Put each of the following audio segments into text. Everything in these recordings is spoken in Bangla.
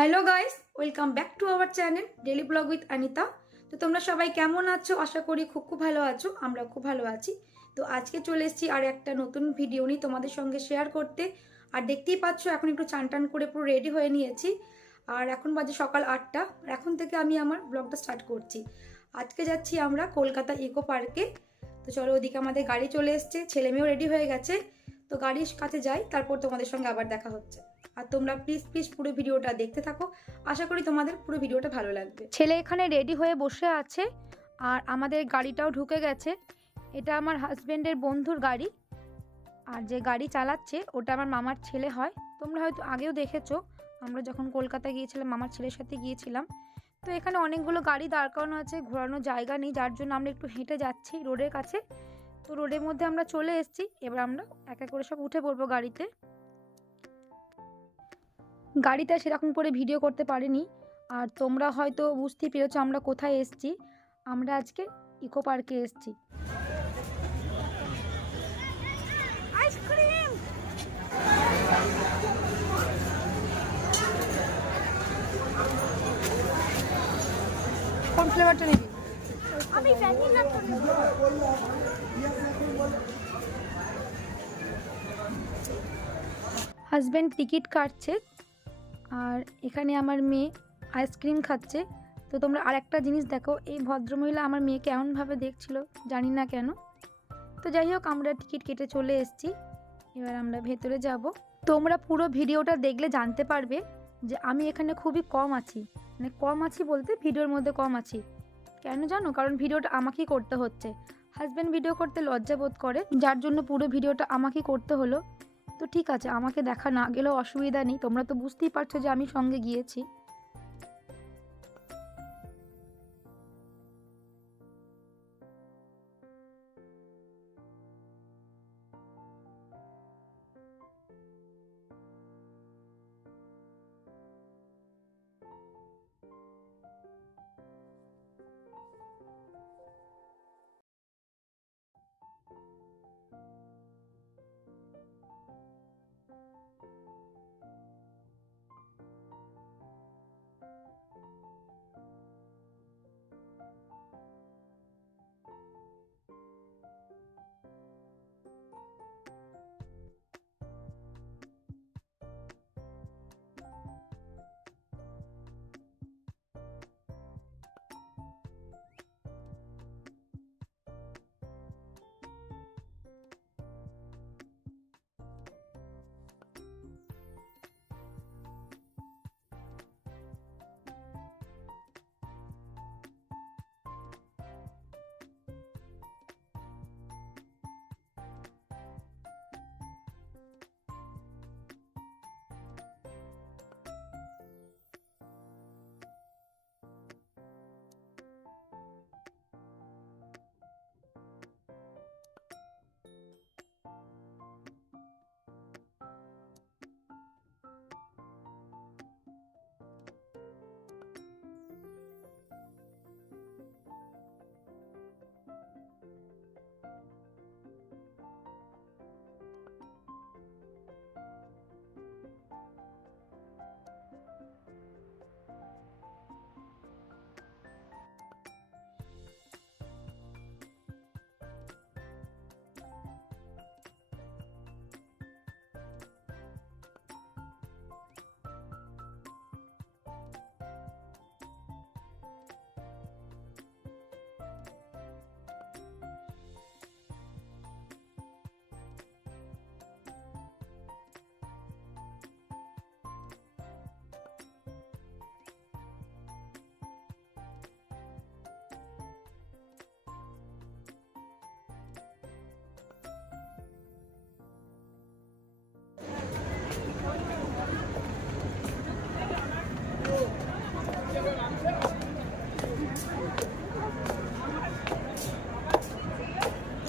Hello guys, welcome back to our channel daily blog with Anita. তো তোমরা সবাই কেমন আছো? আশা করি খুব ভালো আছো। আমরা খুব ভালো আছি। তো আজকে চলে এসেছি আর একটা নতুন ভিডিও নিয়ে তোমাদের সঙ্গে শেয়ার করতে। আর দেখতেই পাচ্ছ এখন একটু চান টান করে পুরো রেডি হয়ে নিয়েছি। আর এখন বাজে সকাল 8টা। আর এখন থেকে আমি আমার ব্লগটা স্টার্ট করছি। আজকে যাচ্ছি আমরা কলকাতা ইকো পার্কে। তো চলো, ওদিকে আমাদের গাড়ি চলে এসছে, ছেলে মেয়েও রেডি হয়ে গেছে। তো গাড়ির কাছে যাই, তারপর তোমাদের সঙ্গে আবার দেখা হচ্ছে। আর তোমরা প্লিজ পুরো ভিডিওটা দেখতে থাকো। আশা করি তোমাদের পুরো ভিডিওটা ভালো লাগবে। ছেলে এখানে রেডি হয়ে বসে আছে আর আমাদের গাড়িটাও ঢুকে গেছে। এটা আমার হাজবেন্ডের বন্ধুর গাড়ি। আর যে গাড়ি চালাচ্ছে ওটা আমার মামার ছেলে হয়। তোমরা হয়তো আগেও দেখেছো, আমরা যখন কলকাতা গিয়েছিলাম মামার ছেলের সাথে গিয়েছিলাম। তো এখানে অনেকগুলো গাড়ি দাঁড় করানো আছে, ঘোরানোর জায়গা নেই, যার জন্য আমরা একটু হেঁটে যাচ্ছি রোডের কাছে। তো রোডের মধ্যে আমরা চলে এসেছি, এবার আমরা এক এক করে সব উঠে পড়বো গাড়িতে। গাড়িটা সেরকম করে ভিডিও করতে পারিনি। আর তোমরা হয়তো বুঝতেই পেরেছো আমরা কোথায় এসেছি। আমরা আজকে ইকো পার্কে এসেছি। আইসক্রিম কোন ফ্লেভারটা নিবি? আমি ভ্যানিলা নেব। হাজবেন্ড টিকিট কাটছে আর এখানে আমার মেয়ে আইসক্রিম খাচ্ছে। তো তোমরা আরেকটা জিনিস দেখো, এই ভদ্রমহিলা আমার মেয়েকে এমনভাবে দেখছিল, জানি না কেন। তো যাই হোক, আমরা টিকিট কেটে চলে এসেছি। এবার আমরা ভেতরে যাব। তোমরা পুরো ভিডিওটা দেখলে জানতে পারবে যে আমি এখানে খুবই কম আছি। মানে কম আছি বলতে ভিডিওর মধ্যে কম আছি। কেন জানো? কারণ ভিডিওটা আমাকেই করতে হচ্ছে। হাজব্যান্ড ভিডিও করতে লজ্জা বোধ করে, যার জন্য পুরো ভিডিওটা আমাকেই করতে হলো। তো ঠিক আছে, আমাকে দেখা না গেলেও অসুবিধা নেই, তোমরা তো বুঝতেই পারছো যে আমি সঙ্গে গিয়েছি।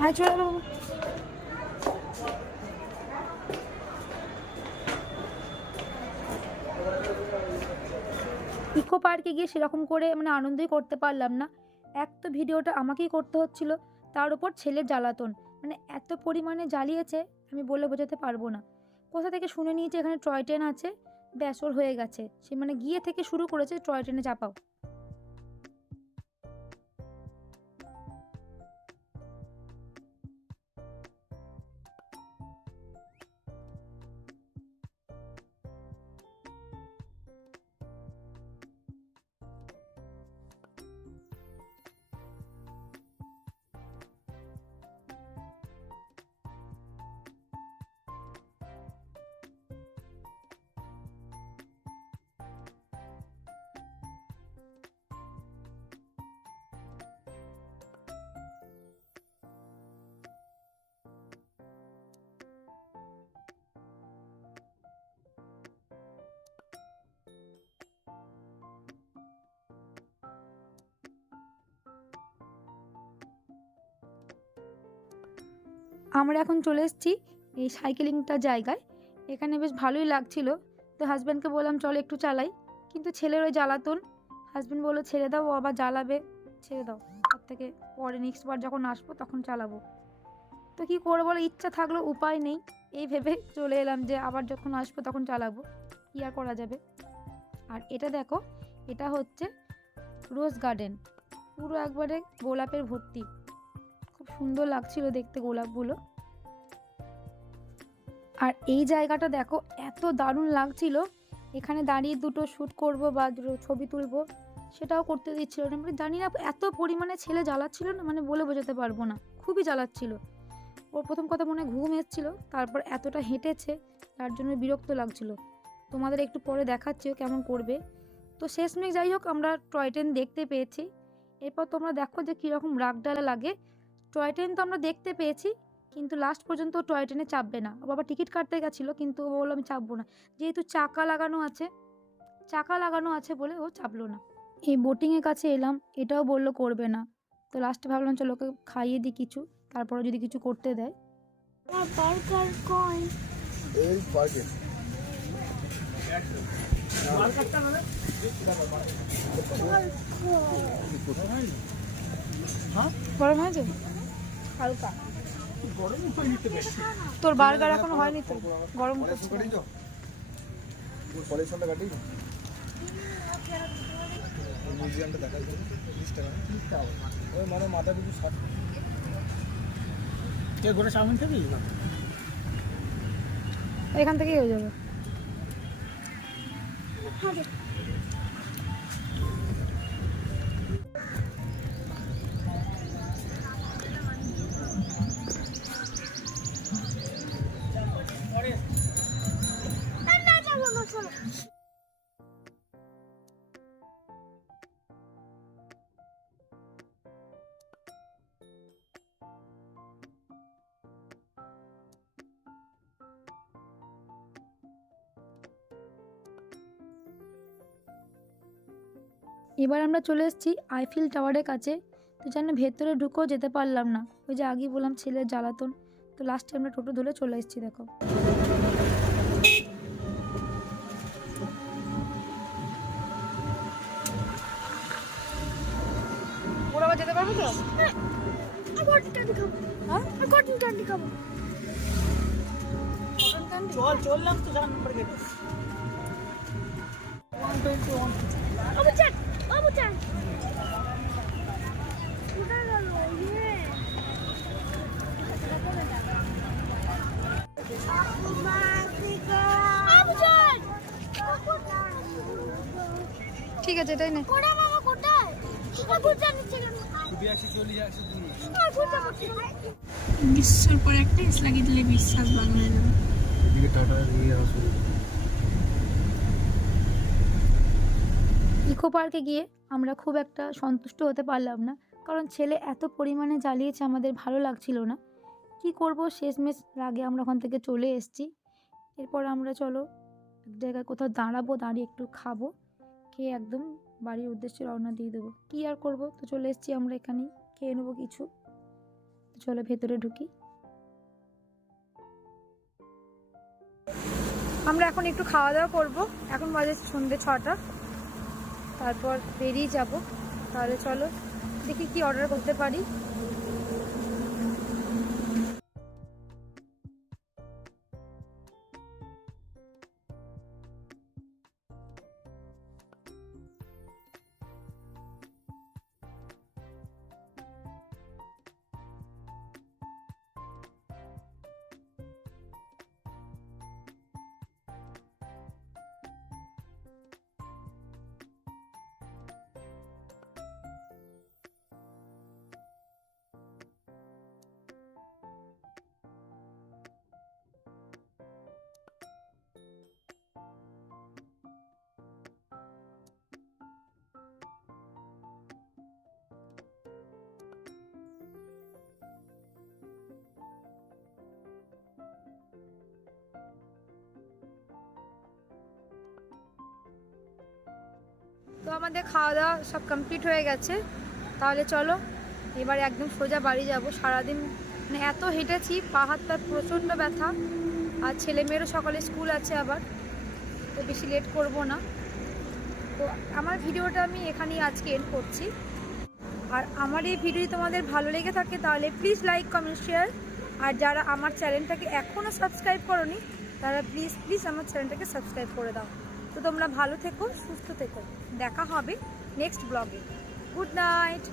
হ্যাঁ, চলে যাবো। ইকো পার্কে গিয়ে সেরকম করে আনন্দই করতে পারলাম না। এক তো ভিডিওটা আমাকেই করতে হচ্ছিল, তার উপর ছেলের জ্বালাতন। এত পরিমাণে জ্বালিয়েছে আমি বলে বোঝাতে পারবো না। কোথা থেকে শুনে নিয়েছি এখানে টয় ট্রেন আছে, ব্যাস ওর হয়ে গেছে। সে মানে গিয়ে থেকে শুরু করেছে টয় ট্রেনে চাপাও। আমরা এখন চলে এসেছি এই সাইকেলিংটা জায়গায়। এখানে বেশ ভালোই লাগছিল। তো হাজব্যান্ডকে বললাম চলো একটু চালাই, কিন্তু ছেলের ওই জ্বালাতন। হাজব্যান্ড বললো ছেড়ে দাও, ও আবার জ্বালাবে, ছেড়ে দাও, তার থেকে পরে নেক্সট বার যখন আসবো তখন চালাবো। তো কী করবো বলো, ইচ্ছা থাকলেও উপায় নেই। এই ভেবে চলে এলাম যে আবার যখন আসবো তখন চালাবো, কী আর করা যাবে। আর এটা দেখো, এটা হচ্ছে রোজ গার্ডেন, পুরো একবারে গোলাপের ভর্তি। খুব সুন্দর লাগছিল দেখতে গোলাপগুলো। আর এই জায়গাটা দেখো এত দারুণ লাগছিল, এখানে দাঁড়িয়ে দুটো শ্যুট করব বা দুটো ছবি তুলবো সেটাও করতে দিচ্ছিল না। মানে জানি না এত পরিমাণে ছেলে জ্বালাচ্ছিল না, মানে বলে বোঝাতে পারবো না, খুবই জ্বালাচ্ছিল। ওর প্রথম কথা মনে হয় ঘুম এসেছিলো, তারপর এতটা হেঁটেছে তার জন্য বিরক্ত লাগছিল। তোমাদের একটু পরে দেখাচ্ছি ও কেমন করবে। তো শেষমেশ যাই হোক আমরা টয় ট্রেন দেখতে পেয়েছি। এরপর তোমরা দেখো যে কীরকম রাগডালা লাগে। টয় ট্রেন তো আমরা দেখতে পেয়েছি, কিন্তু লাস্ট পর্যন্ত টয় ট্রেনে চাপবে না। ও বাবা টিকিট কাটতে গেছিলো, কিন্তু ও বললো আমি চাপবো না, যেহেতু চাকা লাগানো আছে বলে ও চাপলো না। এই বোটিংয়ের কাছে এলাম, এটাও বললো করবে না। তো লাস্টে ভাবলাম চলো ওকে খাইয়ে দিই কিছু, তারপরে যদি কিছু করতে দেয়। গরম হয়েছে হালকা, তোর বার্গার এখনো হয়নি তো, গরম এখান থেকেই হয়ে যাবে। এবার আমরা চলে এসেছি আইফেল টাওয়ারের কাছে। তো যেন ভেতরে ঢুকেও যেতে পারলাম না, ওই যে আগেই বললাম ছেলের জ্বালাতন। তো লাস্টে আমরা টোটো ধরে চলে এসেছি। দেখো ওরা যেতে পারবো তো, চললাম তো 4 নম্বর গেটে। ঠিক আছে এটাই নে। বিশ্বের পর একটা ইস লাগিয়ে দিলে বিশ্বাস বাংলা যাবে। ইকো পার্কে গিয়ে আমরা খুব একটা সন্তুষ্ট হতে পারলাম না, কারণ ছেলে এত পরিমাণে জ্বালিয়েছে আমাদের ভালো লাগছিল না। কি করব, শেষমেশ রাগে আমরা ওখান থেকে চলে এসেছি। এরপর আমরা চলো এক জায়গায় কোথাও দাঁড়াবো, দাঁড়িয়ে একটু খাবো, খেয়ে একদম বাড়ির উদ্দেশ্যে রওনা দিয়ে দেবো। কী আর করব, তো চলে এসেছি আমরা এখানেই, খেয়ে নেবো কিছু। চলো ভেতরে ঢুকি। আমরা এখন একটু খাওয়া দাওয়া করবো, এখন বাজে সন্ধ্যে 6টা, তারপর বেরিয়ে যাব। তাহলে চলো দেখি কি অর্ডার করতে পারি। তো আমাদের খাওয়া দাওয়া সব কমপ্লিট হয়ে গেছে, তাহলে চলো এবার একদম সোজা বাড়ি যাব। সারাদিন মানে এত হেঁটেছি, পা হাত পা প্রচণ্ড ব্যথা, আর ছেলে মেয়েরও সকালে স্কুল আছে আবার, তো বেশি লেট করব না। তো আমার ভিডিওটা আমি এখানেই আজকে এন্ড করছি। আর আমার এই ভিডিও তোমাদের ভালো লেগে থাকে তাহলে প্লিজ লাইক কমেন্ট শেয়ার, আর যারা আমার চ্যানেলটাকে এখনও সাবস্ক্রাইব করোনি তারা প্লিজ আমার চ্যানেলটাকে সাবস্ক্রাইব করে দাও। তো তোমরা ভালো থেকো, সুস্থ থেকো, দেখা হবে নেক্সট ব্লগে। Good night.